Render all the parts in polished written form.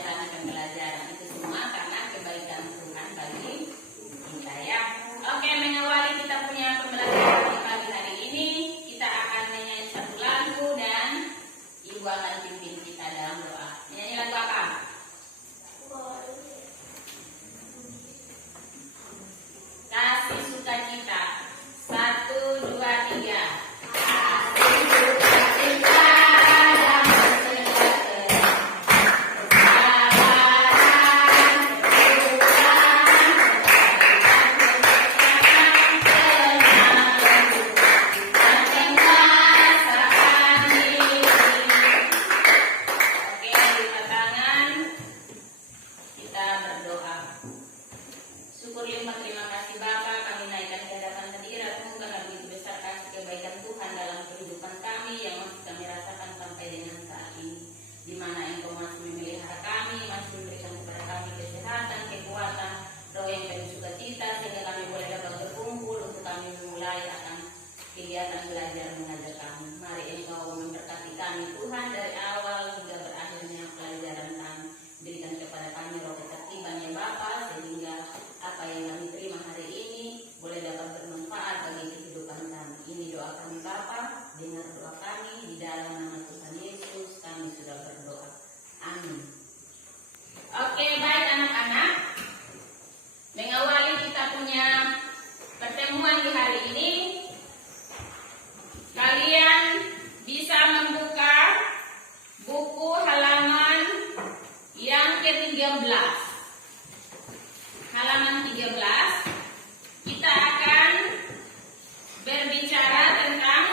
melaksanakan pelajaran itu semua karena kebaikan Tuhan bagi kita ya. Oke, mengawali kita punya pembelajaran di pagi hari ini, kita akan menyanyi satu lagu dan Ibu akan pimpin kita dalam doa. Menyanyi lagu apa? Kasih sukacita. 1, 2, 3. Kegiatan belajar mengajar kami. Mari Engkau memberkati kami Tuhan dari awal hingga berakhirnya pelajaran kami. Berikan kepada kami roh ketertiban ya Bapa, sehingga apa yang kami terima hari ini boleh dapat bermanfaat bagi kehidupan kami. Ini doa kami Bapa, dengar doa kami di dalam nama Tuhan Yesus kami sudah berdoa. Amin. Oke, baik anak-anak. Mengawali kita punya pertemuan di hari ini, kalian bisa membuka buku halaman yang ke-13. Halaman 13, kita akan berbicara tentang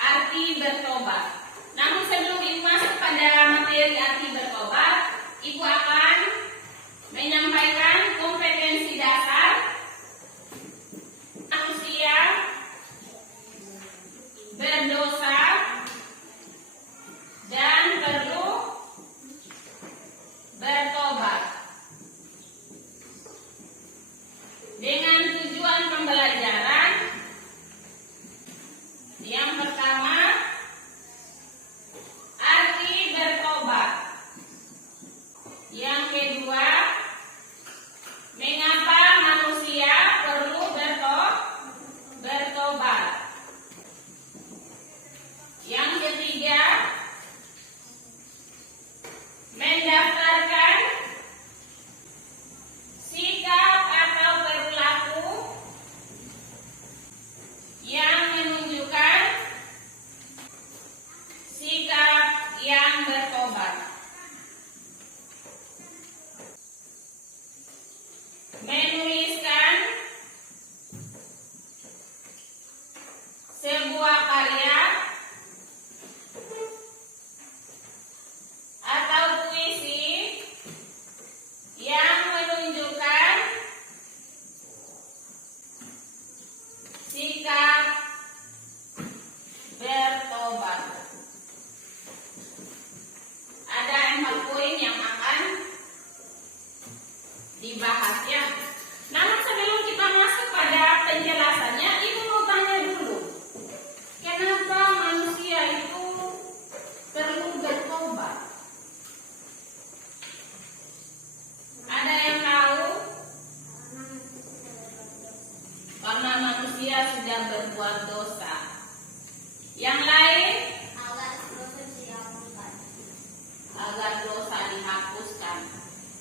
arti bertobat. Namun sebelum Ibu masuk pada materi arti bertobat, Ibu akan menyampaikan kompetensi dasar manusia berdosa dan perlu bertobat. Dengan tujuan pembelajaran, yang pertama, arti bertobat. Yang kedua, mengapa manusia perlu bertobat. Yang ketiga, mendaftarkan sikap atau perilaku yang menunjukkan sikap yang bertobat. Menuliskan sebuah karya atau puisi yang menunjukkan sikap bertobat. Ada 4 poin yang akan dibahas ya. Namun sebelum kita masuk pada penjelasannya, Ibu mau tanya dulu, kenapa manusia itu perlu bertobat? Ada yang tahu? Karena manusia sudah berbuat dosa. Yang lain? Agar dosa dihapuskan.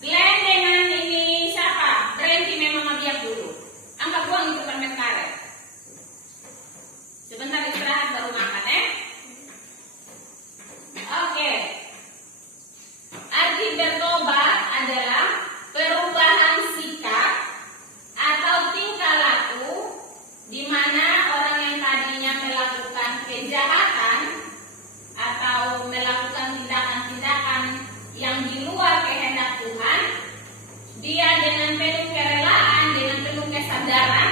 Glenn dengan ini siapa? Berhenti memang biak dulu. Angkat buang itu permen karet. Sebentar istirahat baru makan Oke. Arti bertobat adalah perubahan sikap atau tingkah laku di mana orang yang tadinya melakukan kejahatan atau melakukan tindakan-tindakan yang di luar kehendak Tuhan, dia dengan penuh kerelaan, dengan penuh kesadaran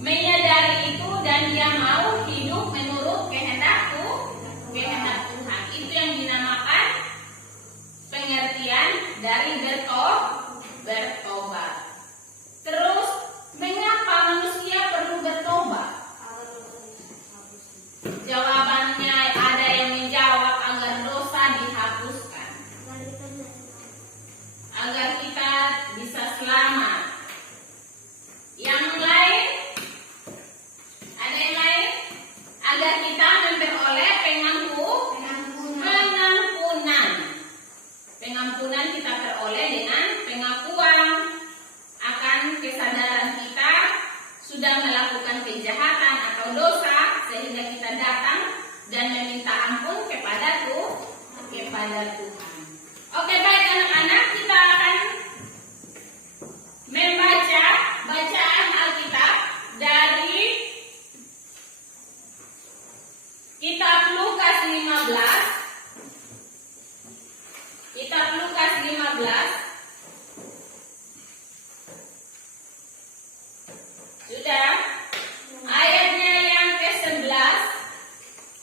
menyadari itu dan dia mau hidup menurut kehendak Tuhan. Itu yang dinamakan pengertian dari bertobat. Terus, mengapa manusia perlu bertobat? Jawabannya ada yang menjawab agar dosa dihapuskan. Pengampunan kita peroleh dengan pengakuan akan kesadaran kita sudah melakukan kejahatan atau dosa, sehingga kita datang dan meminta ampun kepada Tuhan. Oke, baik anak-anak, kita akan membaca bacaan Alkitab dari Kitab Lukas 15. Kitab Lukas 15. Sudah? Ayatnya yang ke-11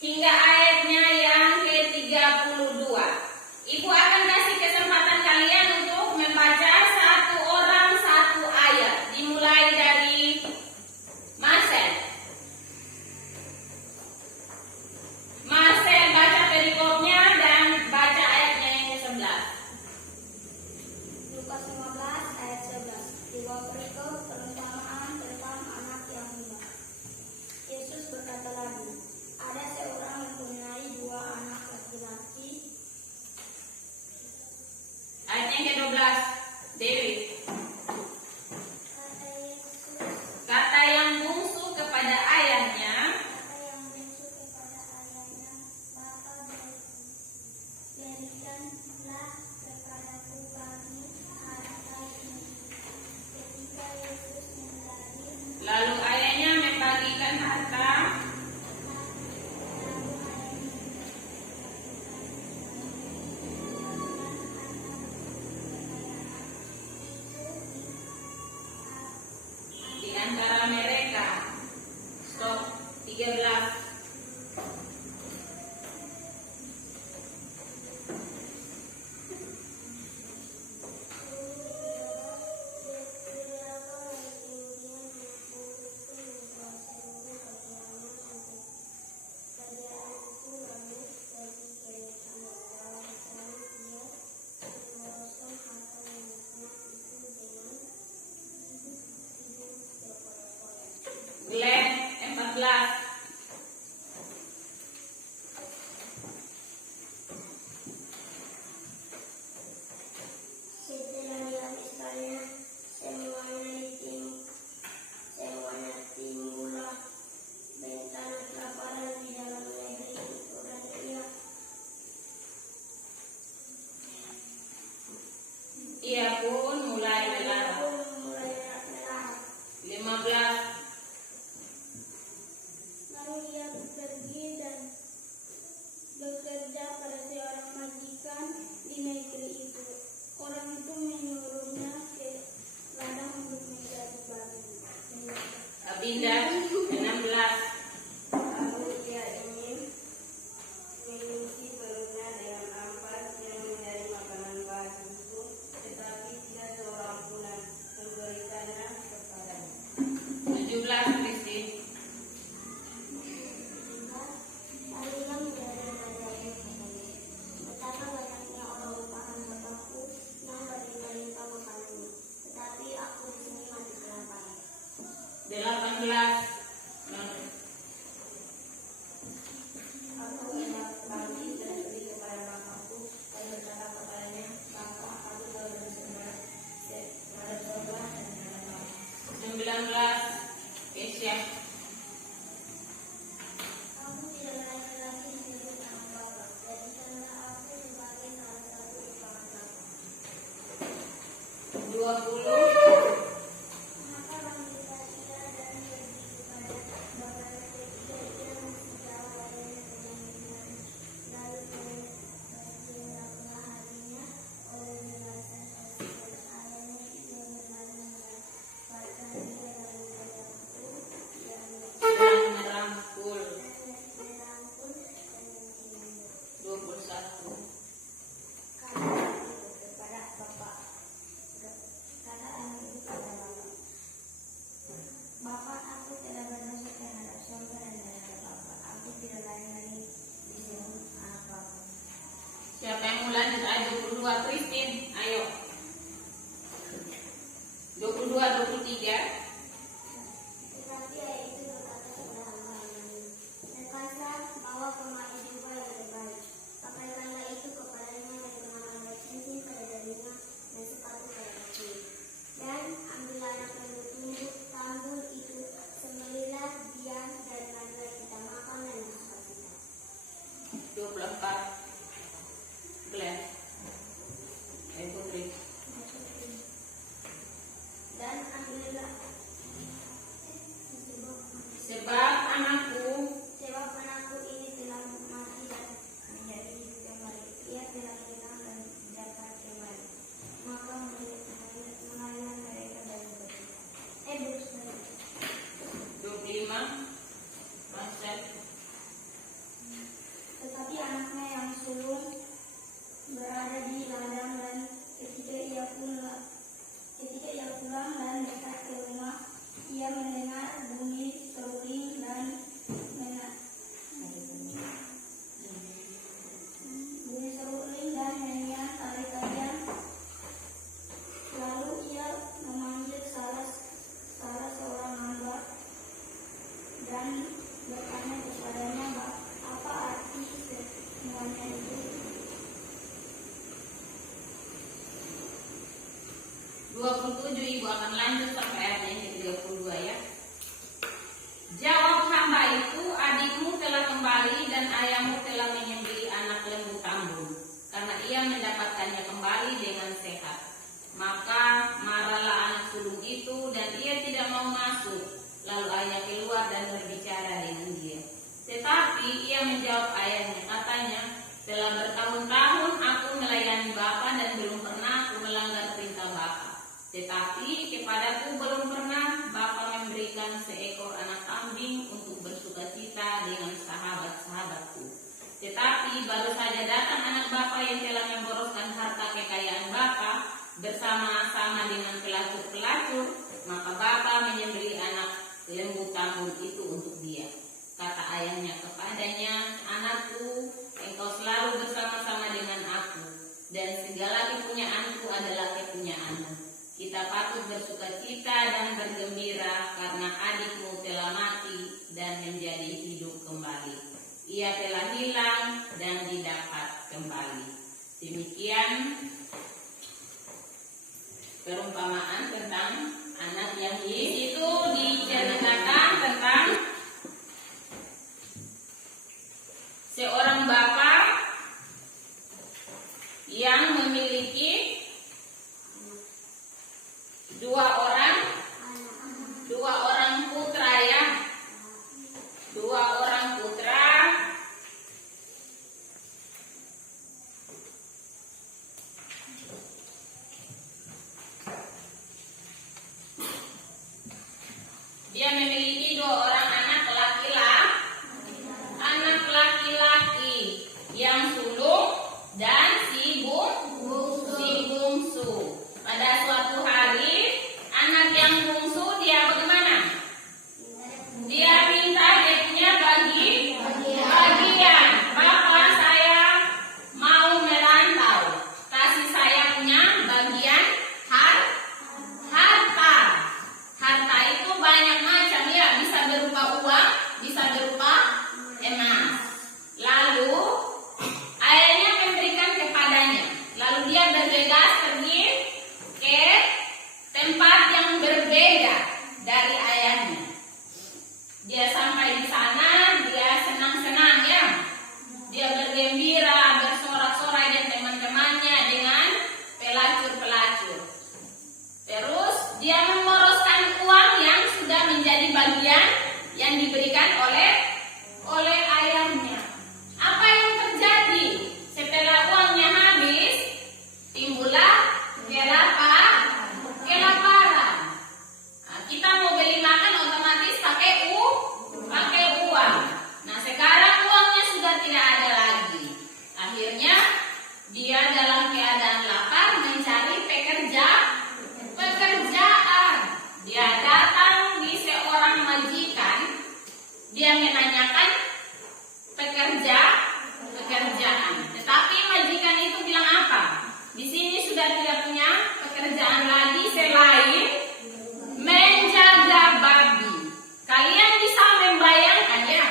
hingga ayatnya yang ke-32. Ibu akan kasih kesempatan kalian untuk membaca satu orang satu ayat. Dimulai dari Marcel. Marcel baca perikopnya dan baca ayatnya yang ke-11. Lukas 15 ayat 11. Tiga perikop perumpamaan tentang anak yang hina. Yesus berkata lagi, ada seorang mempunyai dua anak laki-laki. Ayat yang ke-12. Dewi. Kata Yesus, Kata yang bungsu kepada ayahnya, kata yang bungsu kepada ayahnya, Bapa, berikanlah kepadaku bagi harta ini. Ketika Yesus menjadi lalu ayahnya membagikan harta. Di antara mereka. Stop. 13. Glenn 14. setelah dihabiskannya semuanya timbullah bencana kelaparan di dalam negeri itu dan Ia pun mulai melahap. pun mulai melahap. 15. Lalu ia pergi dan bekerja pada seorang majikan di negeri itu. Orang itu menyuruhnya ke ladang untuk menjadi baginya. Abinda 16. Lalu ia ingin mengisi perutnya dengan ampas yang menjadi makanan bagiku, tetapi tidak seorang pun memberikannya kepadanya. 17. Kristi. Marilah menjadi raja kepadanya. Betapa banyaknya orang upahan bapakku yang berlimpah-limpah makanannya, tetapi aku di sini mati kelaparan. 18. Aku hendak kembali dan pergi kepada bapakku dan berkata kepadanya, Bapa, aku telah bersembah kepada sorga dan kepada kamu. 19. Kesia. Aku tidak layak lagi disebut anak Bapa, jadikanlah aku sebagai salah satu upahan Bapa. 20. Maka bangkitlah ia dan pergi kepada bapaknya. Ketika ia masih jauh ayahnya menyanyikan, lalu bertindak hatinya oleh belasan kasihan. Ayahnya itu berlari mendapatkan dia lalu merangkul dan Merangkul. merangkul dan menciumnya. 21. Kata anak itu kepada bapak, Bapak, aku telah berdosa terhadap surga dan terhadap Bapak. Aku tidak layak lagi disebut anak Bapak. Siapa yang mau lanjut ayat 22? Christine, ayo. 22, 23. Tetapi ayah itu berkata kepada hamba-hambanya, Lekaslah bawa kemari jubah yang terbaik, pakaikanlah itu kepadanya dan kenakan bercincin 27 Ibu akan lanjut sampai ayat yang ke-32 ya. Jawab hamba itu, adikmu telah kembali dan ayahmu telah menyembelih anak lembu tambun, karena ia mendapatkannya kembali dengan sehat. Maka marahlah anak sulung itu dan ia tidak mau masuk. Lalu ayah keluar dan berbicara dengan dia. Tetapi ia menjawab ayahnya, katanya, telah bertahun-tahun aku melayani Bapa dan belum pernah aku melanggar perintah Bapa. Tetapi kepadaku belum pernah Bapa memberikan seekor anak kambing untuk bersukacita dengan sahabat-sahabatku. Tetapi baru saja datang anak Bapa yang telah memboroskan harta kekayaan Bapa bersama-sama dengan pelacur-pelacur, maka Bapa menyembelih anak lembu tambun itu untuk dia. Kata ayahnya kepadanya, anakku, engkau selalu bersama-sama dengan aku, dan segala kepunyaanku adalah kepunyaanmu. Kita patut bersukacita dan bergembira karena adikmu telah mati dan menjadi hidup kembali. Ia telah hilang dan didapat kembali. Demikian perumpamaan tentang anak yang hidup. Itu diceritakan tentang seorang bapak yang memiliki dua orang putra ya. Dua orang putra. Dia memiliki dua orang anak laki-laki yang sulung dan si bungsu. Pada suatu hari anak yang bungsu dia bagaimana? Dia minta dia punya bagian. Bapak, saya mau merantau, kasih saya punya bagian harta. Harta itu banyak macam ya, bisa berupa uang, bisa berupa emas. Lalu ayahnya memberikan kepadanya. Lalu dia bergegas pergi ke tempat yang berbeda dari ayahnya. Dia sampai di sana, dia senang-senang ya. Dia bergembira, bersorak-sorai dan teman-temannya dengan pelacur-pelacur. Terus dia memboroskan uang yang sudah menjadi bagian yang diberikan oleh ayahnya. Apa yang terjadi? Setelah uangnya habis, timbullah kelaparan. Nah, kita mau beli makan otomatis pakai uang. Nah, sekarang uangnya sudah tidak ada lagi. Akhirnya dia dalam keadaan lapar mencari pekerjaan. Dia datang di seorang majikan. Dia menanyakan pekerjaan. Tetapi majikan itu bilang apa? Di sini sudah tidak punya pekerjaan lagi selain menjaga babi. Kalian bisa membayangkan ya,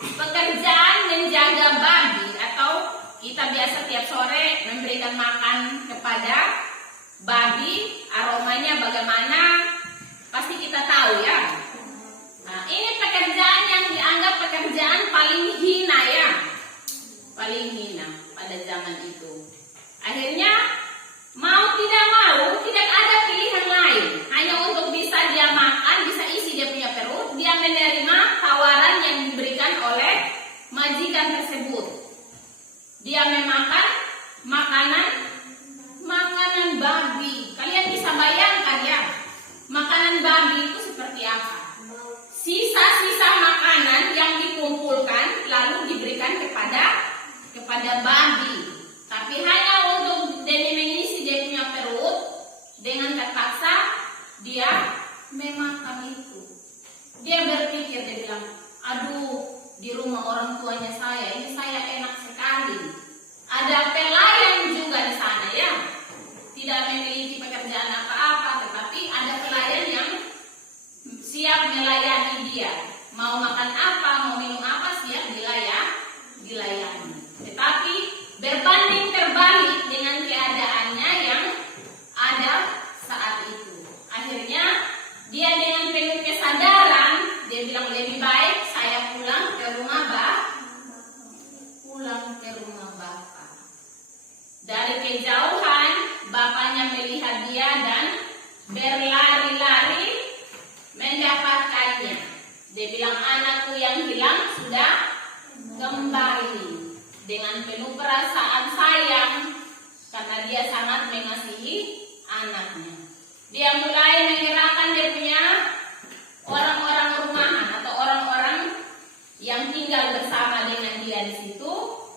pekerjaan menjaga babi, atau kita biasa tiap sore memberikan makan kepada babi, aromanya bagaimana? Pasti kita tahu ya. Nah, ini pekerjaan yang dianggap pekerjaan paling hina ya. Paling hina pada zaman itu. Akhirnya mau tidak mau tidak ada pilihan lain. Hanya untuk bisa dia makan, bisa isi dia punya perut, dia menerima tawaran yang diberikan oleh majikan tersebut. Dia memakan makanan babi. Kalian bisa bayangkan ya, makanan babi itu seperti apa? Sisa-sisa makanan yang dikumpulkan lalu diberikan kepada babi. Tapi hanya untuk demi mengisi dia punya perut, dengan terpaksa dia memakan itu. Dia berpikir, dia bilang, aduh, di rumah orang tuanya saya, ini saya enak sekali. Ada pelayan juga di sana ya, tidak memiliki pekerjaan apa-apa, tetapi ada pelayan yang siap melayani dia. Mau makan apa, mau minum apa, siap dilayani. Tetapi berbanding terbalik bapaknya melihat dia dan berlari-lari mendapatkannya. Dia bilang, anakku yang hilang sudah kembali. Dengan penuh perasaan sayang, karena dia sangat mengasihi anaknya. Dia mulai menggerakkan dia punya orang-orang rumahan atau orang-orang yang tinggal bersama dengan dia di situ.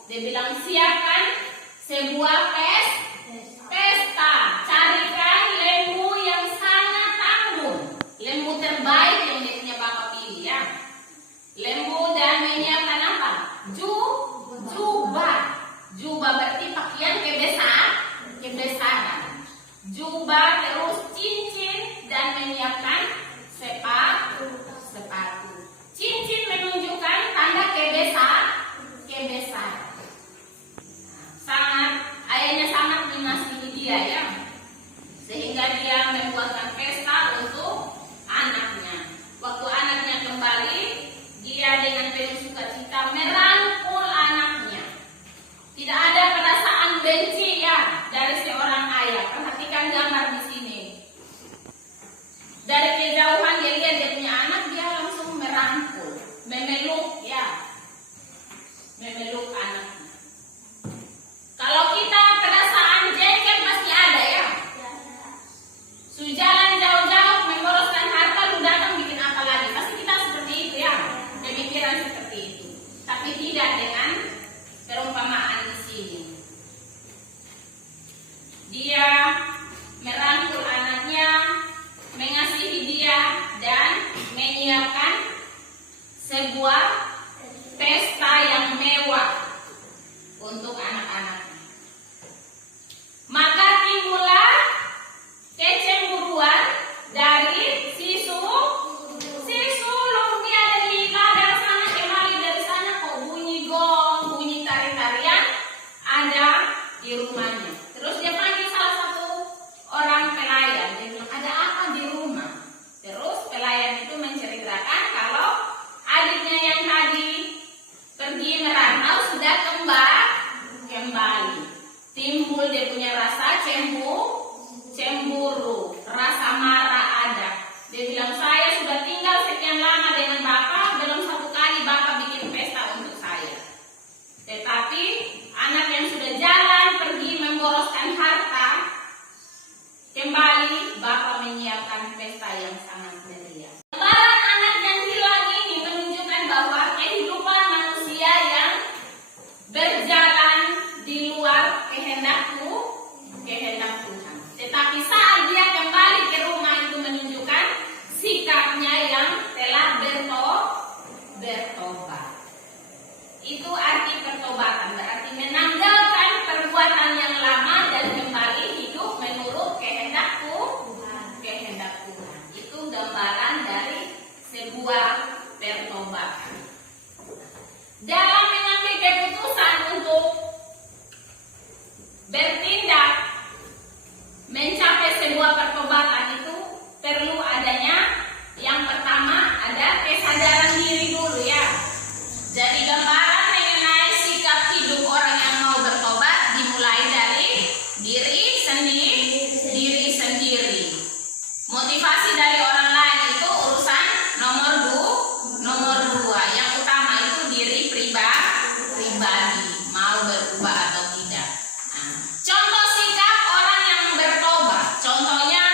Dia bilang, siapkan sebuah pesta. Carikan lembu yang sangat anggun, lembu terbaik yang dia punya bapak pilih ya. Lembu dan menyiapkan apa? Jubah berarti pakaian kebesaran. Jubah, terus cincin, dan menyiapkan sepatu. Cincin menunjukkan tanda kebesaran. Ayahnya sangat mengasihi dia ya, sehingga dia membuatkan pesta untuk anaknya. Waktu anaknya kembali, dia dengan penuh sukacita merangkul anaknya. Tidak ada perasaan benci ya dari seorang ayah. Perhatikan gambar di sini. Dari kejauhan dia lihat dia punya anak, dia langsung merangkul, memeluk ya, memeluk anaknya. Kalau kita perasaan jengkel pasti ada ya. Jalan jauh-jauh memboroskan harta, lu datang bikin apa lagi? Pasti kita seperti itu ya, pemikiran seperti itu. Tapi tidak dengan perumpamaan di sini. Dia merangkul anaknya, mengasihi dia, dan menyiapkan sebuah pesta yang mewah untuk anak-anaknya. Maka timbullah kecemburuan dari si sulung. Dia dari sana, kembali dari sana, kok bunyi gong, bunyi tari-tarian ada di rumahnya. Terus dia panggil salah satu orang pelayan. Dia bilang, ada apa di rumah? Terus pelayan itu menceritakan kalau adiknya yang tadi pergi merantau sudah kembali. Timbul dia punya rasa cemburu, rasa marah ada. Dia bilang, saya sudah tinggal sekian lama dengan bapak, belum satu kali bapak bikin pesta untuk saya. Tetapi anak yang sudah jalan pergi memboroskan harta, kembali bapak menyiapkan pesta yang sangat meriah. Gambaran anak yang hilang ini menunjukkan bahwa kehidupan manusia yang berjalan di luar kehendak Tuhan. Tetapi saat dia kembali ke rumah itu menunjukkan sikapnya yang telah bertobat. Itu arti pertobatan, berarti menanggalkan perbuatan yang lama dan kembali hidup menurut kehendak Tuhan. Itu gambaran dari sebuah pertobatan. Dalam mengambil keputusan untuk bertindak mencapai sebuah pertobatan itu perlu adanya, yang pertama ada kesadaran diri dulu ya. Jadi gambaran mengenai sikap hidup orang yang mau bertobat dimulai dari diri sendiri. Motivasi dari orang lain itu urusan nomor dua. Yang utama itu diri pribadi, mau berubah atau tidak. Nah, contoh sikap orang yang bertobat, contohnya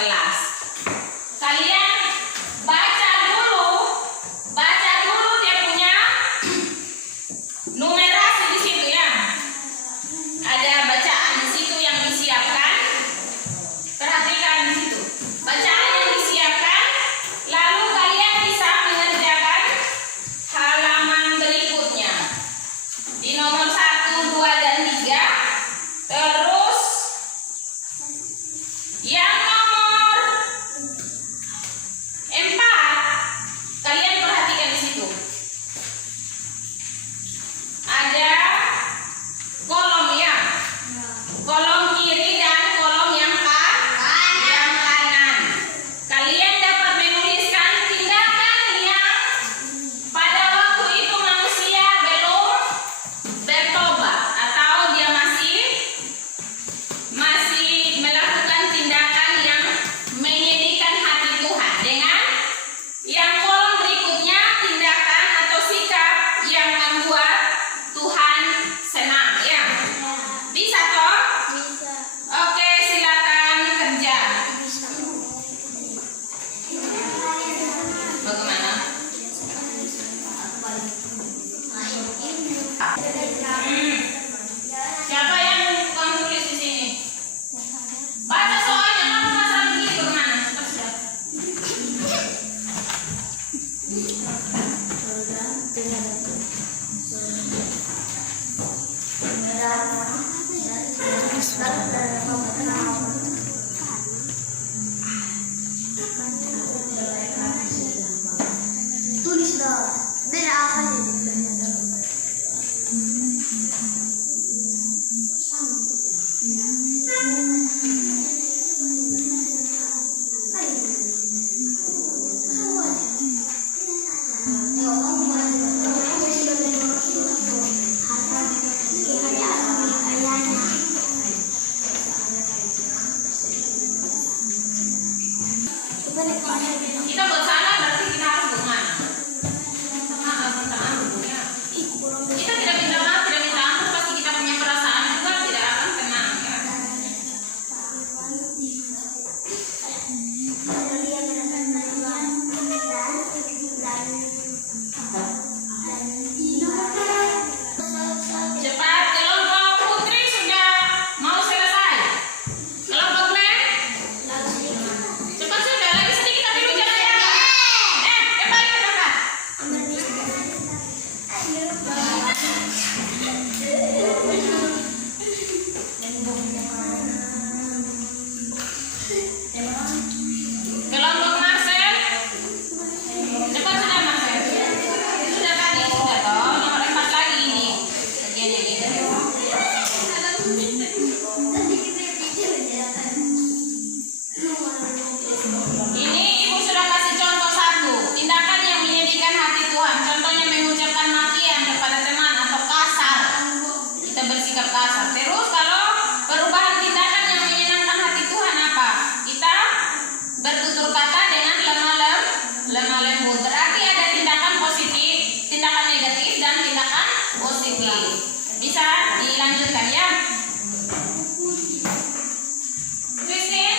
kelas. Kalian baca dulu dia punya numerasi di situ ya. Ada bacaan di situ yang disiapkan. Perhatikan di situ. Bacaan yang disiapkan, lalu kalian bisa mengerjakan halaman berikutnya. Di nomor 1, 2, dan 3. Terus yang nomor 4, kalian perhatikan di situ. Ada kolom ya. Kolom kiri dan kolom yang kanan. Kalian dapat menuliskan tindakan yang pada waktu itu manusia belum bertobat atau dia masih melakukan tindakan yang menyedihkan hati Tuhan, dengan yang kolom berikutnya tindakan atau sikap yang membuat Tuhan senang ya. Bisa toh? Bisa. Oke, silakan kerja. Bagaimana? Siapa yang tukang tulis di sini? Baca soalnya, kamu masalah begini bagaimana? Cepat. Tulis dong. Dan apa Kita buat salah berarti kita harus bunga. Bunga. Kita tidak minta maaf, tidak minta ampun, pasti kita punya perasaan juga tidak akan tenang ya. Cepat, kelompok putri sudah mau selesai. Kelompok Glenn, cepat sudah, lagi sedikit tapi lu jangan ya. Kembali ke belakang. Kelompok Marcel, cepat sudah Marcel. Sudah tadi, sudah toh. Nomor 4 lagi ini. Bagian yang ini. Ini ibu sudah kasih contoh 1. Tindakan yang menyedihkan hati Tuhan. Contohnya mengucapkan makian kepada teman atau kasar. Kita bersikap kasar. Terus kalau perubahan tindakan yang menyenangkan hati Tuhan apa? Kita bertutur kata dengan lemah lembut. Berarti ada tindakan positif, tindakan negatif, dan tindakan positif. Bisa dilanjutkan ya. Christine?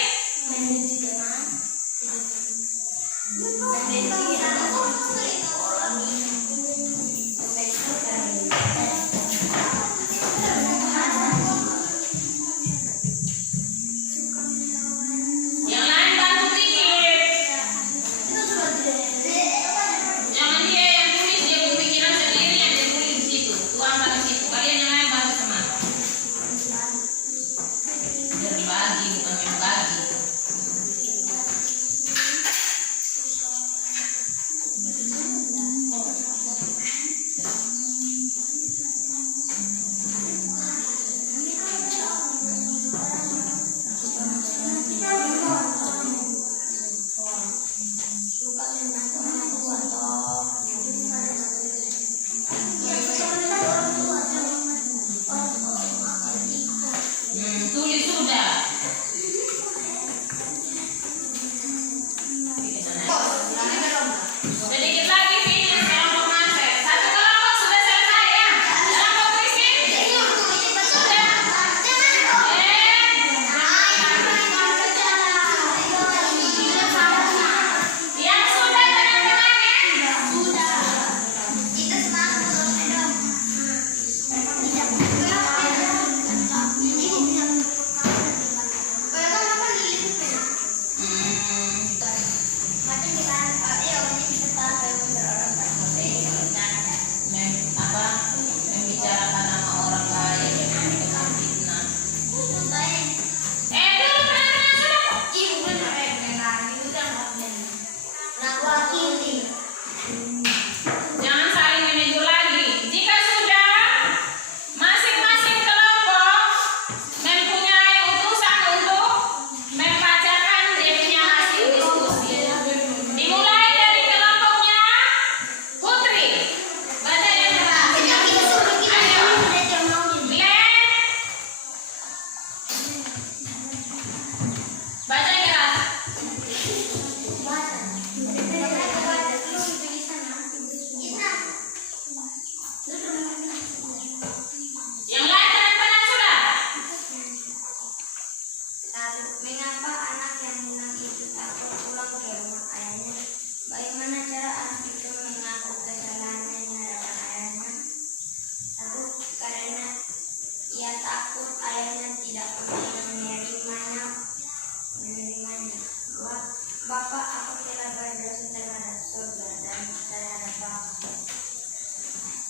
Bapa, aku telah berdosa terhadap surga dan terhadap Bapa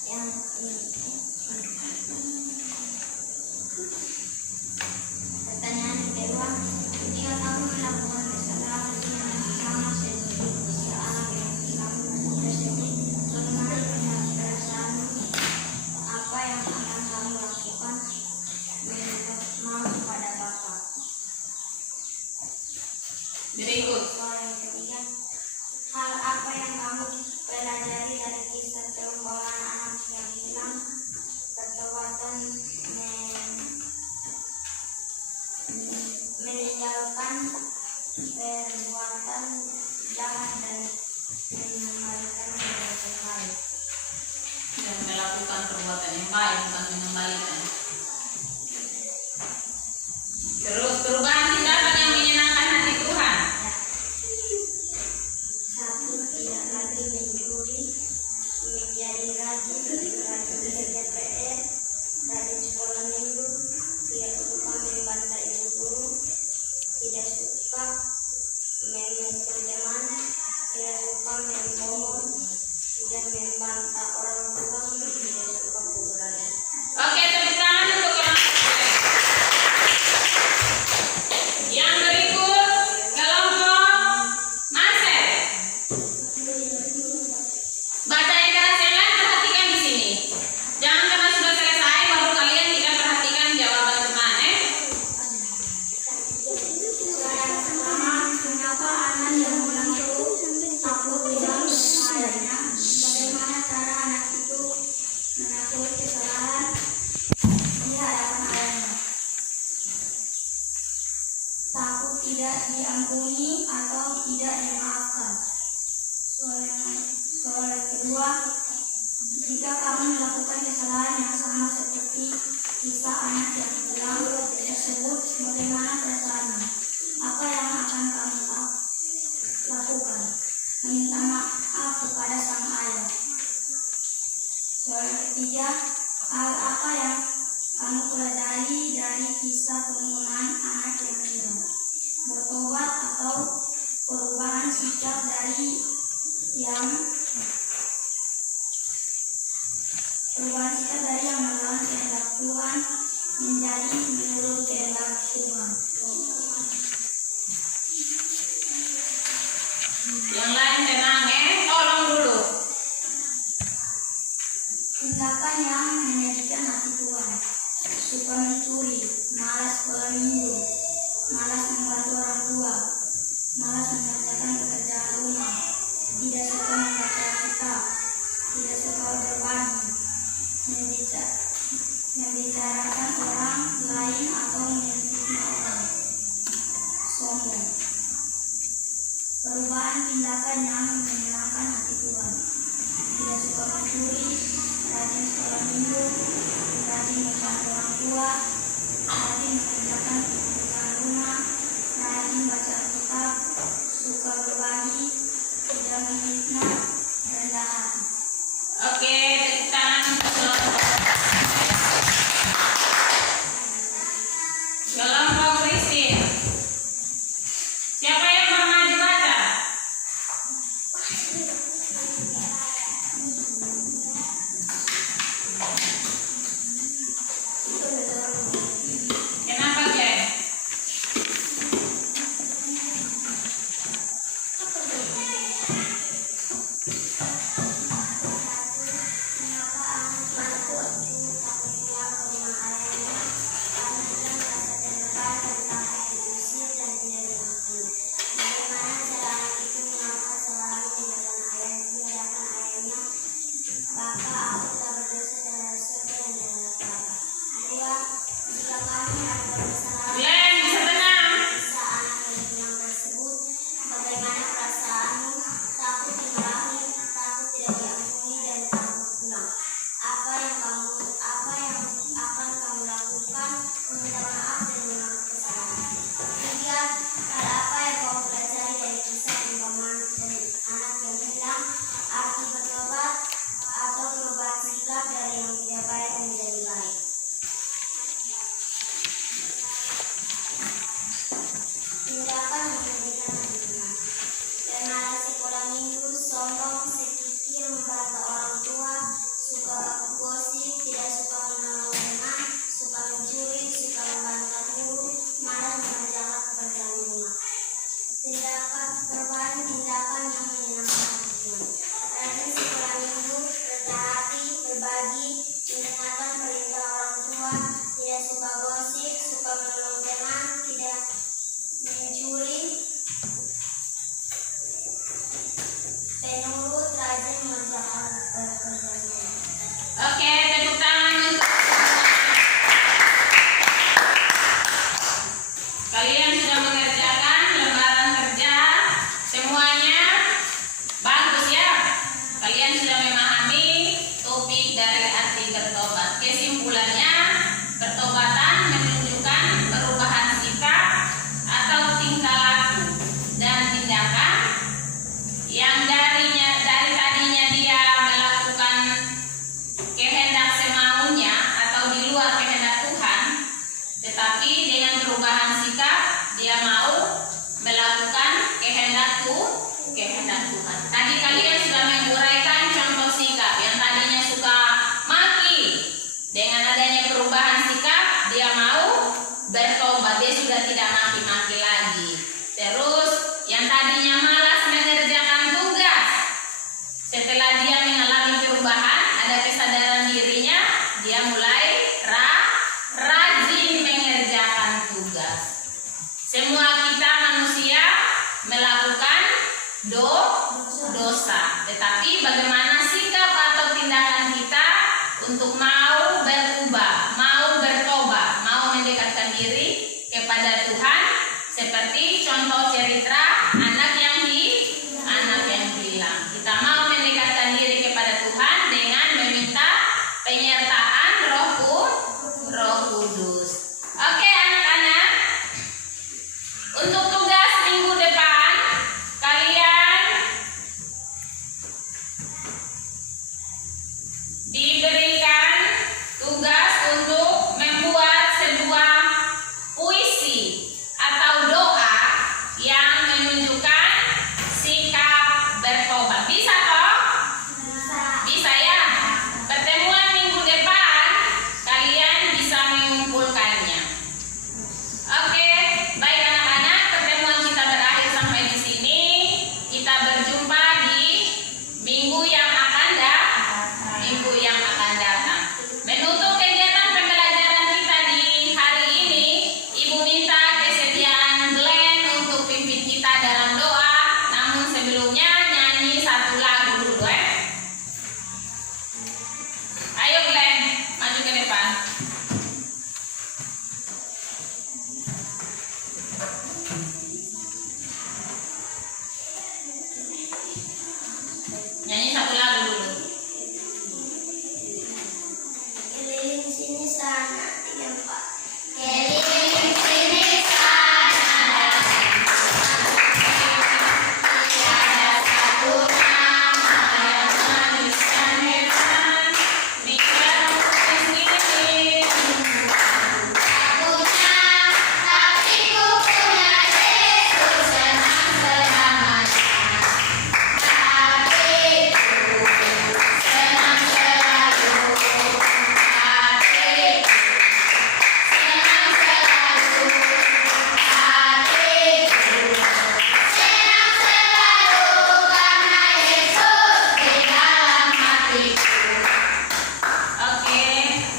yang Pertanyaan kedua, jika kamu melakukan kesalahan yang sama seperti si anak yang kamu tersebut, bagaimana perasaanmu? Apa yang akan kamu lakukan? Meminta maaf kepada Bapa. Berikut. Soal yang ketiga, hal apa yang kamu pelajari dari kisah perumpamaan anak yang hilang? Pertobatan, meninggalkan perbuatan jahat dan mengembalikan perbuatan baik. Dan melakukan perbuatan yang baik, bukan mengembalikan. Terus perubahan tindakan yang menyenangkan hati Tuhan. Satu, tidak lagi mencuri, menjadi rajin kerja PR, rajin sekolah minggu, tidak suka membantah ibu guru, tidak suka memukul teman, tidak suka membohong, tidak membantah orang tua, tidak suka pukulan. Oke, tepuk tangan untuk kelompok. Yang berikut kelompok Marcel. Baca yang keras yang lain, perhatikan di sini. Jangan karena sudah selesai baru kalian tidak perhatikan jawaban teman. Yang pertama, mengapa anak yang pulang itu takut tidak mengenalnya? Bagaimana cara anak itu mengakui kesalahan di hadapan ayahnya? Takut tidak diampuni atau tidak dimaafkan. Soal yang kedua, jika kamu melakukan kesalahan yang sama seperti kisah anak yang hilang tersebut, bagaimana perasaanmu? Apa yang akan kamu lakukan? Meminta maaf kepada sang ayah. Soal yang ketiga, hal apa yang kamu pelajari dari kisah pembunuhan anak yang hilang? Bertobat atau perubahan sikap dari yang melawan kehendak Tuhan menjadi menurut kehendak Tuhan. Yang lain tenang tolong dulu. Tindakan yang menyedihkan hati Tuhan, suka mencuri, malas sekolah minggu, malas membantu orang tua, malas mengerjakan pekerjaan rumah, tidak suka membaca kitab, tidak suka berbagi, membicarakan orang lain atau memfitnah orang, sombong. Perubahan tindakan yang menyenangkan hati Tuhan, tidak suka mencuri, rajin sekolah minggu, rajin membantu orang tua, rajin mengerjakan pekerjaan rumah, rajin baca kitab, suka berbagi, tidak memfitnah, rendah hati. Oke, tepuk tangan untuk kelompok. Kelompok Christine. Siapa yang mau maju baca? Kenapa kehendak Tuhan. Tadi kalian sudah menguraikan contoh sikap yang tadinya suka maki. Dengan adanya perubahan sikap, dia mau bertobat, dia sudah tidak maki-maki lagi. Terus yang tadinya malas mengerjakan tugas, setelah dia mengalami perubahan, ada kesadaran dirinya, dia mulai rajin mengerjakan tugas. Semua kita manusia melakukan dosa, tetapi bagaimana sikap atau tindakan kita untuk mau berubah, mau bertobat, mau mendekatkan diri kepada Tuhan, seperti contoh cerita anak yang hilang. Kita mau mendekatkan diri kepada Tuhan dengan meminta penyertaan Roh Kudus. Oke, anak-anak, untuk tugas minggu depan kalian diberikan tugas untuk membuat sebuah puisi atau doa yang menunjukkan sikap bertobat. Bisa toh? Bisa ya? Pertemuan minggu depan kalian bisa mengumpulkannya. Oke, baik anak-anak, pertemuan kita berakhir sampai di sini. Kita berjumpa di minggu yang akan datang. Menutup kegiatan pembelajaran kita di hari ini, Ibu minta kesediaan Glenn untuk pimpin kita dalam doa. Namun sebelumnya nyanyi satu lagu dulu Ayo Glenn, maju ke depan. Nyanyi satu lagu dulu. Keliling sini sana 3, 4. Keliling sini sana, tiada satu nama yang Maniskan hebat, biar sendiri. punya, tapi ku punya Yesus senang selamanya. Hatiku senang selalu, hatiku senang selalu, hatiku senang selalu karena Yesus di dalam hatiku. Oke,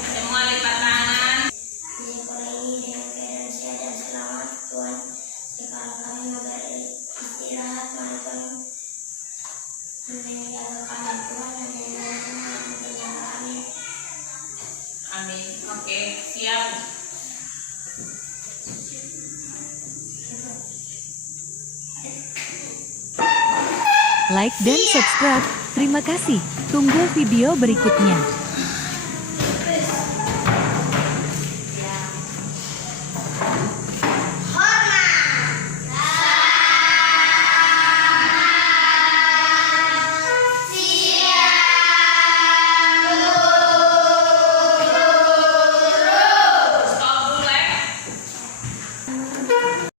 semua lipat tangan. Di sekolah ini dengan keadaan sehat dan selamat Tuhan, sekarang kami mau beristirahat, mari Tuhan menjaga kami Tuhan dan menjaga kami. Amin. Oke, siap. Like dan subscribe. Terima kasih. Tunggu video berikutnya.